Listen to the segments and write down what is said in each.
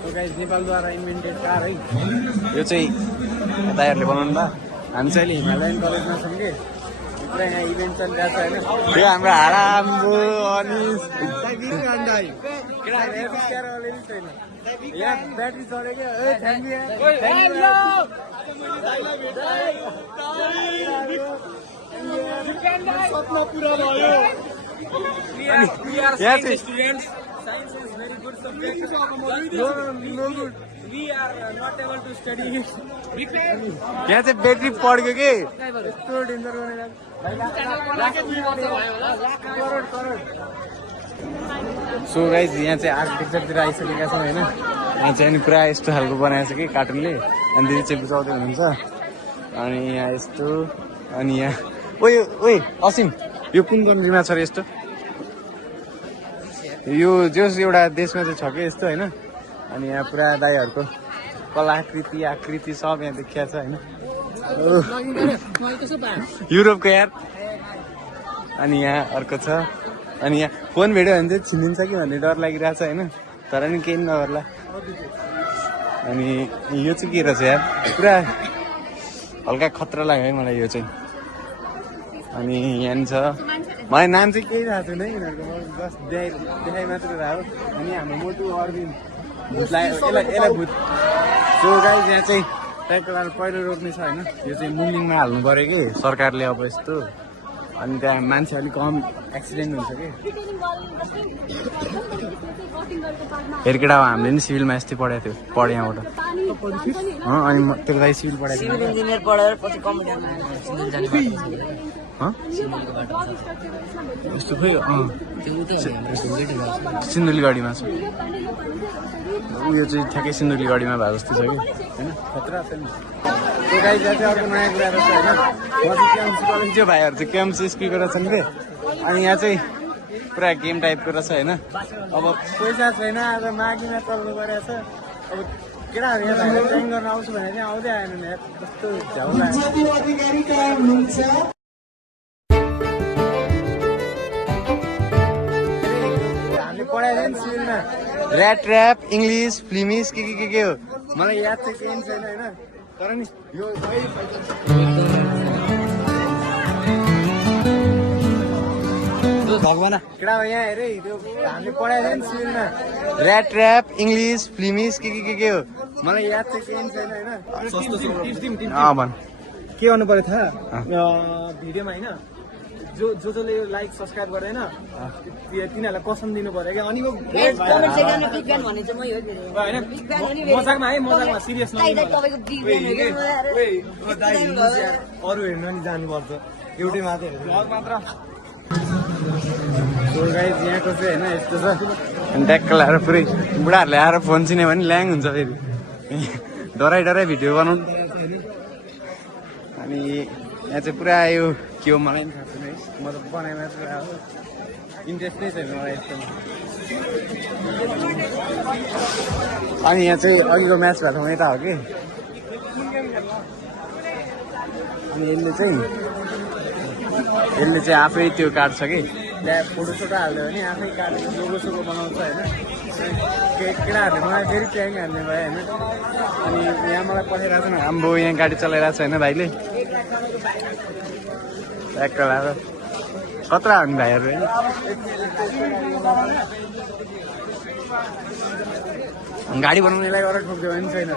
नेपालद्वारा invented car है यो चाहिँ दाइहरूले बनाउनु भयो। हामी चाहिँ अहिले हिमालयन कलेजमा छौँ कि पुरा यहाँ इभेन्ट चलिरहेको छ होइन। यो हाम्रो आरामको अनिस छैन यहाँ ब्याट्री चढेको सपना पुरा भयो। Science is very good subject. No good. We are not able to study it. यहाँ चाहिँ ब्याट्री पड्क्यो कि यस्तो डेन्जर सो गाइज यहाँ चाहिँ आर्किटेक्चरतिर आइसकेका छौँ होइन। यहाँ चाहिँ अनि पुरा यस्तो खालको बनाएको छ कि कार्टुनले अनि दिदी चाहिँ बुझाउँदै हुनुहुन्छ। अनि यहाँ यस्तो अनि यहाँ ओए असिम यो कुन कन्ट्रीमा छ र यस्तो यो जोस एउटा देशमा चाहिँ छ कि यस्तो होइन। अनि यहाँ पुरा दाइहरूको कलाकृति आकृति सब यहाँ देखिया छ होइन युरोपको यार। अनि यहाँ अर्को छ अनि यहाँ फोन भेट्यो भने चाहिँ छिनिन्छ कि भन्ने डर लागिरहेको छ होइन तर नि केही नगर्ला। अनि यो चाहिँ के रहेछ यार पुरा हल्का खतरा लाग्यो है मलाई यो चाहिँ। अनि यहाँ छ मलाई नाम चाहिँ केही थाहा छैन है यिनीहरूको जस्ट देखाइ मात्र रह हो। अनि हाम्रो मोटु अरविन्द भूतलाई यसलाई भूत सो गाइज यहाँ चाहिँ टाइपको पहिरो रोक्ने छ होइन। यो चाहिँ मुन्लिङमा हाल्नु पऱ्यो कि सरकारले अब यस्तो अनि त्यहाँ मान्छे अलिक कम एक्सिडेन्ट हुन्छ कि हेरकेटा अब हामीले नि सिभिलमा यस्तै पढाएको थियो पढेँ यहाँबाट अनि त्यो लागि सिभिल पढाएको थियो इन्जिनियर पढाएर पछि यस्तो खोइ सिन्धुलीगढीमा छ उयो चाहिँ ठ्याक्कै सिन्धुलीगढीमा भए जस्तो छ कि होइन खतरा छ नि। त्यो गाई चाहिँ अर्को नयाँ कुरा रहेछ होइन। म चाहिँ केएमसी कलेज चाहिँ भाइहरू चाहिँ केएमसी स्पिकर छन् कि अनि यहाँ चाहिँ पुरा गेम टाइपको रहेछ होइन। अब पैसा छैन आज मागिमा चल्नु परेको छ। अब केटाहरू यहाँ भाइहरू ट्रेन गर्न आउँछु भने चाहिँ आउँदै आएन नि कस्तो झ्याउला। पढाइदियो नि सिभिलमा ऱ्याट ऱ्याप इङ्ग्लिस फ्लिमिस के हो मलाई याद चाहिँ केही छैन होइन तर नि यो भगवान केटा यहाँ हेरे त्यो हामीले पढाइदियो नि सिभिलमा ऱ्याट ऱ्याप इङ्ग्लिस फ्लिमिस के हो मलाई याद चाहिँ केही छैन होइन। भन् के गर्नु पर्यो थाहा भिडियोमा होइन जसले यो लाइक सब्सक्राइब गर्दैन तिनीहरूलाई कसम दिनु पर्यो क्या। अनि मजाकमा है मजाकमा सिरियस अरू हेर्न नि जानुपर्छ एउटै मात्र यहाँको चाहिँ होइन यस्तो छ। अनि ट्याक्क लाएर पुरै बुढाहरूले आएर फोन चिन्यो भने ल्याङ हुन्छ फेरि डराइ भिडियो बनाउनु। अनि यहाँ चाहिँ पुरा यो के हो मलाई पनि थाहा छैन है म त बनाइ मात्र हो इन्ट्रेस्ट नै छैन मलाई यस्तोमा। अनि यहाँ चाहिँ अघिको म्याच भएको ठाउँ यता हो कि अनि यसले चाहिँ आफै त्यो काट्छ कि त्यहाँ फोटोसोटो हाल्यो भने आफै काटेर लोगोसोगो बनाउँछ होइन। केटाहरूले मलाई फेरि च्याङ हाल्ने भयो होइन। अनि यहाँ मलाई पठाइरहेको छ आम्बो यहाँ गाडी चलाइरहेको छ होइन भाइले ट्याक्क लाएर खतरा हो नि भाइहरू होइन। गाडी बनाउनेलाई गरेर ठोक्यो भने छैन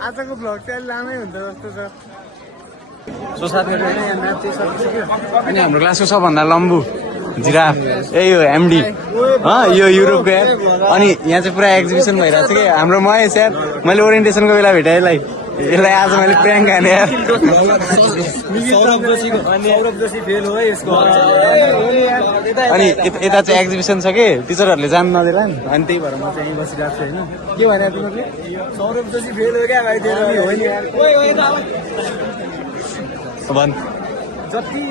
आजको भ्लग चाहिँ लामै हुन्छ जस्तो छ। सो साथीहरू होइन यहाँ म्याच चाहिँ सकिसक्यो। अनि हाम्रो क्लासको सबभन्दा लम्बु जिराफ यही हो एमडी यो युरोपको यार। अनि यहाँ चाहिँ पुरा एक्जिबिसन भइरहेको छ कि हाम्रो महेश यार मैले ओरिएन्टेसनको बेला भेटेँ यसलाई आज मैले प्र्याङ्क हाने यार। अनि यता चाहिँ एक्जिबिसन छ कि टिचरहरूले जानु नदेला नि अनि त्यही भएर म चाहिँ यहीँ बसिरहेको छु होइन। के भने तिमीहरूले सौरभ जोशी फेल हो क्या भाइ भन् जति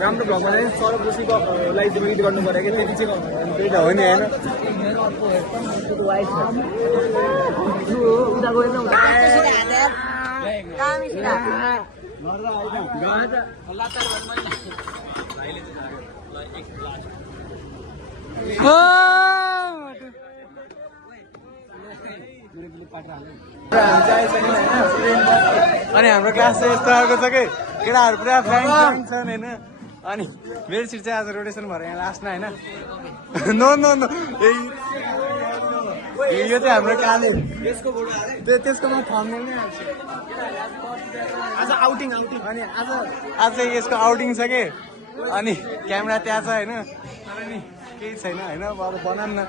राम्रो भ्लग बनायो सौरभ जोशीको लागि चाहिँ गर्नु पऱ्यो कि त्यति चाहिँ त्यही त हो नि होइन। अनि हाम्रो क्लास चाहिँ यस्तो आएको छ कि केटाहरू पुरा फ्रेन्ड छन् होइन अनि मेरो सिट चाहिँ आज रोटेसन भएर यहाँ लास्टमा होइन नो नो नो यो चाहिँ हाम्रो काले त्यसको म थम्बनेल नै हाल्छु आज आउटिङ अनि आज यसको आउटिङ छ कि अनि क्यामेरा त्यहाँ छ होइन तर नि केही छैन होइन अब बनाऊँ न